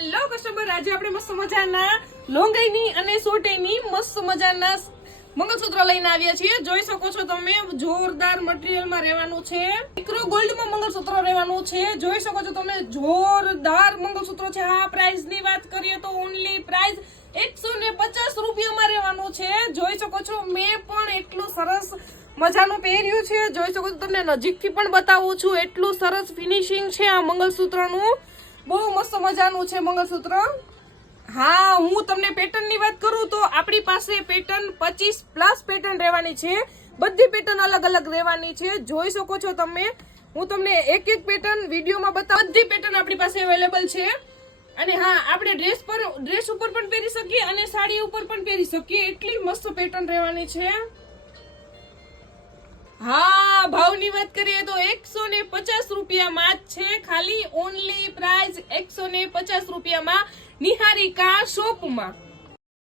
Hello customer, આજે આપણે મસ્ત મજાના લોંગાઈની અને સોટેની મસ્ત મજાના મંગળસૂત્ર લઈને આવ્યા છીએ. જોઈ શકો છો તમે, જોરદાર મટીરીયલમાં રહેવાનું છે. માઇક્રો ગોલ્ડમાં મંગળસૂત્ર રહેવાનું છે. જોઈ શકો છો તમે, જોરદાર મંગળસૂત્ર છે. આ પ્રાઇસ ની વાત કરીએ તો ઓનલી પ્રાઇસ 150 રૂપિયામાં રહેવાનું છે. જોઈ શકો છો, મેં પણ એટલું સરસ મજાનું પહેર્યું છે. જોઈ શકો છો, તમને નજીકથી પણ બતાવું છું. એટલું સરસ ફિનિશિંગ છે આ મંગળસૂત્રનું. બહુ મસ્ત મજાનું છે મંગળસૂત્ર. હા, હું તમને પેટર્ન ની વાત કરું તો આપણી પાસે પેટર્ન 25+ પેટર્ન રહેવાની છે. બધી પેટર્ન અલગ અલગ રહેવાની છે. જોઈ શકો છો તમે, હું તમને એક એક પેટર્ન વિડીયોમાં બતાવું. બધી પેટર્ન આપણી પાસે અવેલેબલ છે. અને હા, આપણે ડ્રેસ ઉપર પણ પહેરી શકીએ અને સાડી ઉપર પણ પહેરી શકીએ. એટલી મસ્ત પેટર્ન રહેવાની છે. હા, ભાવની વાત કરીએ તો 150 રૂપિયામાં જ છે. ખાલી ઓનલી પ્રાઇસ 150 રૂપિયામાં નિહારિકા શોપમાં.